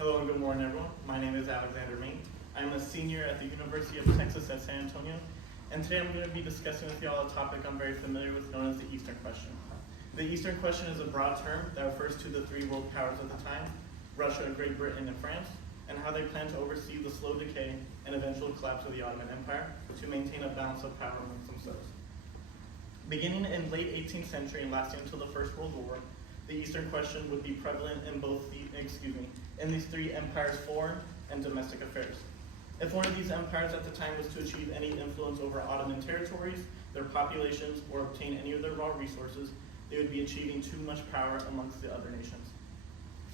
Hello and good morning, everyone. My name is Alexander Main. I'm a senior at the University of Texas at San Antonio, and today I'm going to be discussing with y'all a topic I'm very familiar with, known as the Eastern Question. The Eastern Question is a broad term that refers to the three world powers of the time, Russia, Great Britain, and France, and how they plan to oversee the slow decay and eventual collapse of the Ottoman Empire to maintain a balance of power amongst themselves. Beginning in late 18th century and lasting until the First World War, the Eastern Question would be prevalent in in these three empires' foreign and domestic affairs. If one of these empires at the time was to achieve any influence over Ottoman territories, their populations, or obtain any of their raw resources, they would be achieving too much power amongst the other nations.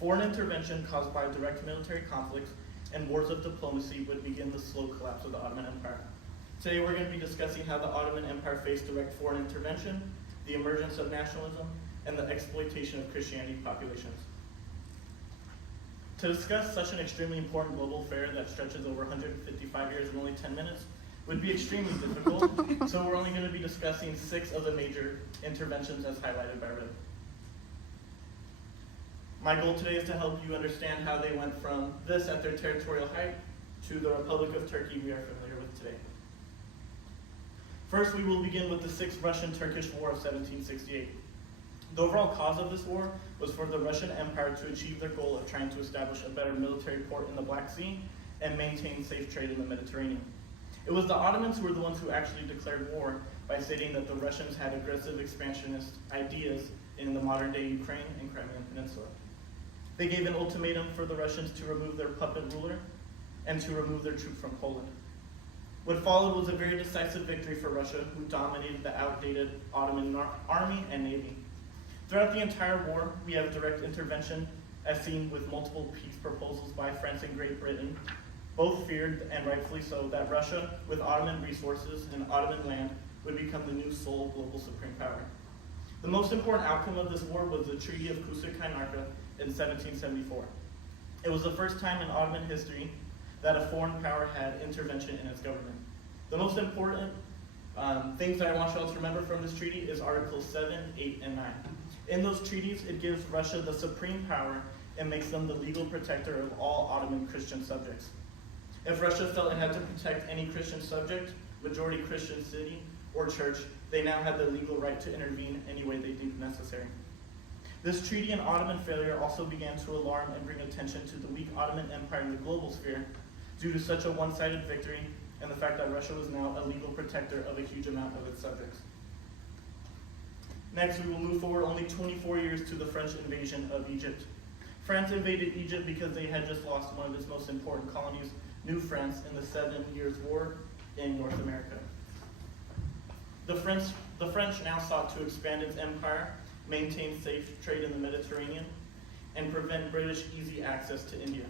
Foreign intervention caused by direct military conflicts and wars of diplomacy would begin the slow collapse of the Ottoman Empire. Today we're going to be discussing how the Ottoman Empire faced direct foreign intervention, the emergence of nationalism, and the exploitation of Christianity populations. To discuss such an extremely important global affair that stretches over 155 years in only 10 minutes would be extremely difficult, so we're only going to be discussing 6 of the major interventions as highlighted by red. My goal today is to help you understand how they went from this at their territorial height to the Republic of Turkey we are familiar with today. First, we will begin with the Sixth Russian-Turkish War of 1768. The overall cause of this war was for the Russian Empire to achieve their goal of trying to establish a better military port in the Black Sea and maintain safe trade in the Mediterranean. It was the Ottomans who were the ones who actually declared war by stating that the Russians had aggressive expansionist ideas in the modern-day Ukraine and Crimean Peninsula. They gave an ultimatum for the Russians to remove their puppet ruler and to remove their troops from Poland. What followed was a very decisive victory for Russia, who dominated the outdated Ottoman army and navy. Throughout the entire war, we have direct intervention, as seen with multiple peace proposals by France and Great Britain. Both feared, and rightfully so, that Russia, with Ottoman resources and Ottoman land, would become the new sole global supreme power. The most important outcome of this war was the Treaty of Kusa-Kainarka in 1774. It was the first time in Ottoman history that a foreign power had intervention in its government. The most important things that I want you all to remember from this treaty is Articles 7, 8, and 9. In those treaties, it gives Russia the supreme power and makes them the legal protector of all Ottoman Christian subjects. If Russia felt it had to protect any Christian subject, majority Christian city, or church, they now had the legal right to intervene any way they deemed necessary. This treaty and Ottoman failure also began to alarm and bring attention to the weak Ottoman Empire in the global sphere due to such a one-sided victory and the fact that Russia was now a legal protector of a huge amount of its subjects. Next, we will move forward only 24 years to the French invasion of Egypt. France invaded Egypt because they had just lost one of its most important colonies, New France, in the 7 Years' War in North America. The French now sought to expand its empire, maintain safe trade in the Mediterranean, and prevent British easy access to India.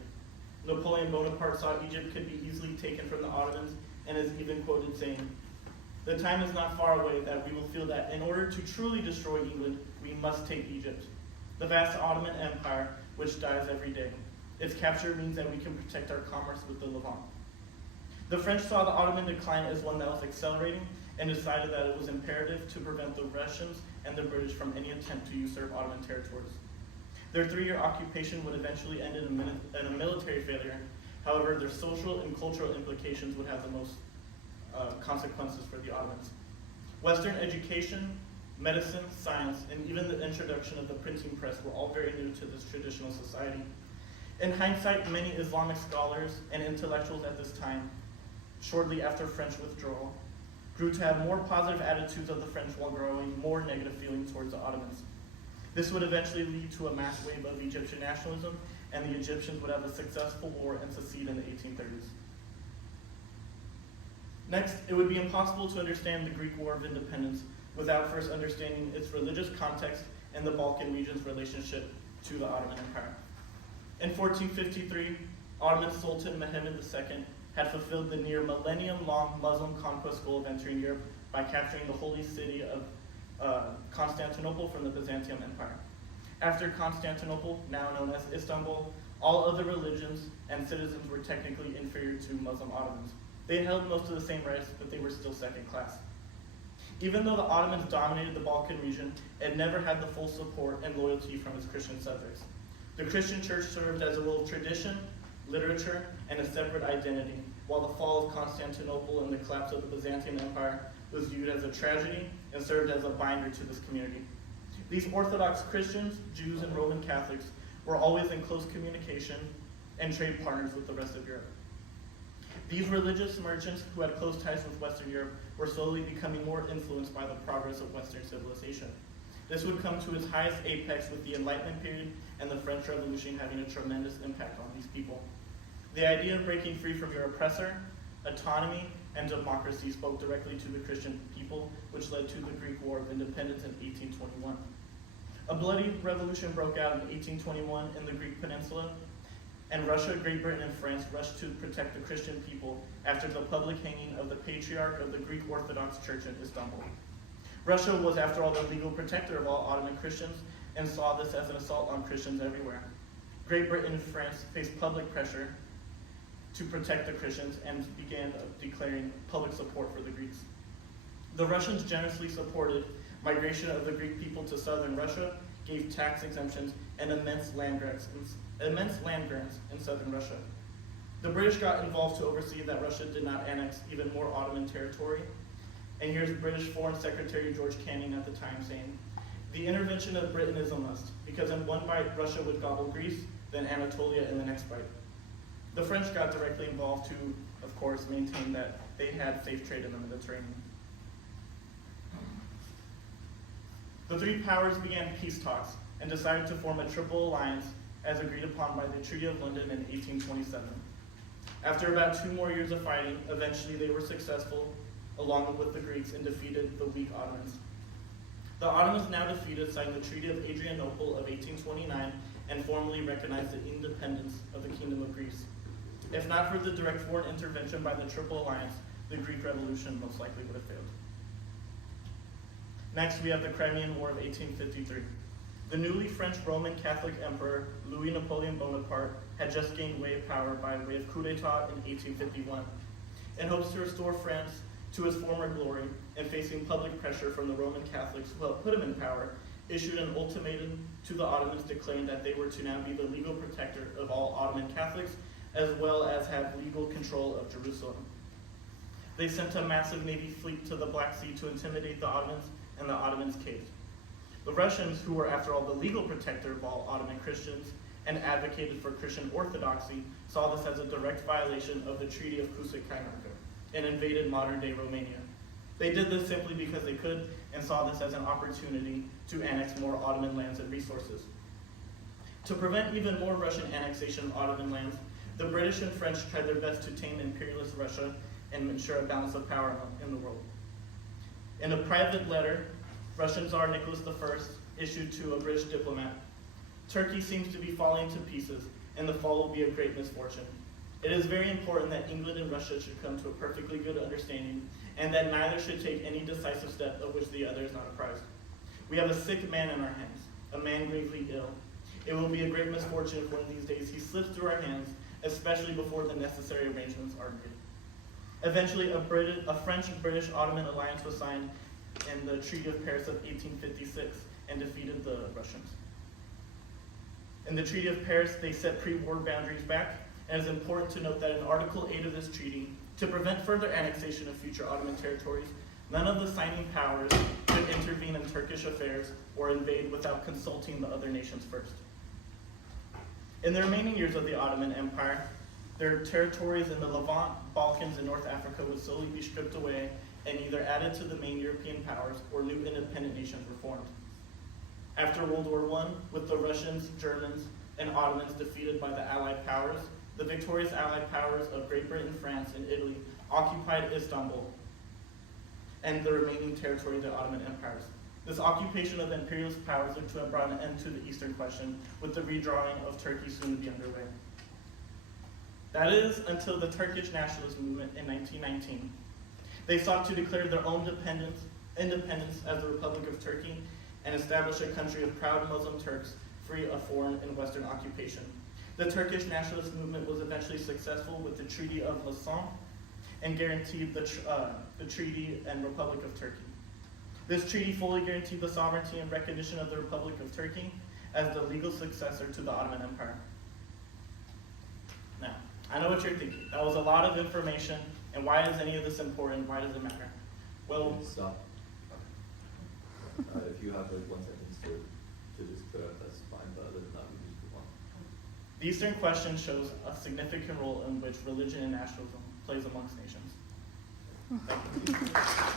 Napoleon Bonaparte saw Egypt could be easily taken from the Ottomans and is even quoted saying, "The time is not far away that we will feel that in order to truly destroy England, we must take Egypt, the vast Ottoman Empire which dies every day. Its capture means that we can protect our commerce with the Levant." The French saw the Ottoman decline as one that was accelerating and decided that it was imperative to prevent the Russians and the British from any attempt to usurp Ottoman territories. Their 3-year occupation would eventually end in a military failure. However, their social and cultural implications would have the most consequences for the Ottomans. Western education, medicine, science, and even the introduction of the printing press were all very new to this traditional society. In hindsight, many Islamic scholars and intellectuals at this time, shortly after French withdrawal, grew to have more positive attitudes of the French while growing more negative feelings towards the Ottomans. This would eventually lead to a mass wave of Egyptian nationalism, and the Egyptians would have a successful war and secede in the 1830s. Next, it would be impossible to understand the Greek War of Independence without first understanding its religious context and the Balkan region's relationship to the Ottoman Empire. In 1453, Ottoman Sultan Mehmed II had fulfilled the near millennium-long Muslim conquest goal of entering Europe by capturing the holy city of Constantinople from the Byzantium Empire. After Constantinople, now known as Istanbul, all other religions and citizens were technically inferior to Muslim Ottomans. They held most of the same rights, but they were still second class. Even though the Ottomans dominated the Balkan region, it never had the full support and loyalty from its Christian subjects. The Christian church served as a role of tradition, literature, and a separate identity, while the fall of Constantinople and the collapse of the Byzantine Empire was viewed as a tragedy and served as a binder to this community. These Orthodox Christians, Jews, and Roman Catholics were always in close communication and trade partners with the rest of Europe. These religious merchants who had close ties with Western Europe were slowly becoming more influenced by the progress of Western civilization. This would come to its highest apex with the Enlightenment period and the French Revolution having a tremendous impact on these people. The idea of breaking free from your oppressor, autonomy, and democracy spoke directly to the Christian people, which led to the Greek War of Independence in 1821. A bloody revolution broke out in 1821 in the Greek peninsula, and Russia, Great Britain, and France rushed to protect the Christian people after the public hanging of the patriarch of the Greek Orthodox Church in Istanbul. Russia was, after all, the legal protector of all Ottoman Christians and saw this as an assault on Christians everywhere. Great Britain and France faced public pressure to protect the Christians and began declaring public support for the Greeks. The Russians generously supported migration of the Greek people to southern Russia, gave tax exemptions, and immense land grants in southern Russia. The British got involved to oversee that Russia did not annex even more Ottoman territory. And here's British Foreign Secretary George Canning at the time saying, "The intervention of Britain is a must, because in one bite Russia would gobble Greece, then Anatolia in the next bite." The French got directly involved to, of course, maintain that they had safe trade in the Mediterranean. The three powers began peace talks and decided to form a triple alliance as agreed upon by the Treaty of London in 1827. After about 2 more years of fighting, eventually they were successful, along with the Greeks, and defeated the weak Ottomans. The Ottomans, now defeated, signed the Treaty of Adrianople of 1829 and formally recognized the independence of the Kingdom of Greece. If not for the direct foreign intervention by the Triple Alliance, the Greek Revolution most likely would have failed. Next, we have the Crimean War of 1853. The newly French Roman Catholic Emperor Louis Napoleon Bonaparte had just gained power by way of coup d'etat in 1851. In hopes to restore France to his former glory, and facing public pressure from the Roman Catholics who helped put him in power, issued an ultimatum to the Ottomans declaring that they were to now be the legal protector of all Ottoman Catholics, as well as have legal control of Jerusalem. They sent a massive navy fleet to the Black Sea to intimidate the Ottomans, and the Ottomans caved. The Russians, who were after all the legal protector of all Ottoman Christians and advocated for Christian orthodoxy, saw this as a direct violation of the Treaty of Kusak-Kainarka and invaded modern-day Romania. They did this simply because they could and saw this as an opportunity to annex more Ottoman lands and resources. To prevent even more Russian annexation of Ottoman lands, the British and French tried their best to tame imperialist Russia and ensure a balance of power in the world. In a private letter, Russian Tsar Nicholas I issued to a British diplomat, "Turkey seems to be falling to pieces, and the fall will be a great misfortune. It is very important that England and Russia should come to a perfectly good understanding, and that neither should take any decisive step of which the other is not apprised. We have a sick man in our hands, a man gravely ill. It will be a great misfortune if one of these days he slips through our hands, especially before the necessary arrangements are made." Eventually, a French-British Ottoman alliance was signed in the Treaty of Paris of 1856 and defeated the Russians. In the Treaty of Paris, they set pre-war boundaries back, and it's important to note that in Article 8 of this treaty, to prevent further annexation of future Ottoman territories, none of the signing powers could intervene in Turkish affairs or invade without consulting the other nations first. In the remaining years of the Ottoman Empire, their territories in the Levant, Balkans, and North Africa would slowly be stripped away and either added to the main European powers or new independent nations were formed. After World War I, with the Russians, Germans, and Ottomans defeated by the Allied powers, the victorious Allied powers of Great Britain, France, and Italy occupied Istanbul and the remaining territory of the Ottoman empires. This occupation of imperialist powers looked to have brought an end to the Eastern question, with the redrawing of Turkey soon to be underway. That is, until the Turkish nationalist movement in 1919. They sought to declare their own independence as the Republic of Turkey and establish a country of proud Muslim Turks free of foreign and Western occupation. The Turkish nationalist movement was eventually successful with the Treaty of Lausanne and guaranteed the Treaty and Republic of Turkey. This treaty fully guaranteed the sovereignty and recognition of the Republic of Turkey, as the legal successor to the Ottoman Empire. Now, I know what you're thinking. That was a lot of information, and why is any of this important? Why does it matter? Well, Stop. If you have like 1 sentence to just put up, that's fine, but other than that, we just move on. the Eastern question shows a significant role in which religion and nationalism plays amongst nations. Thank you.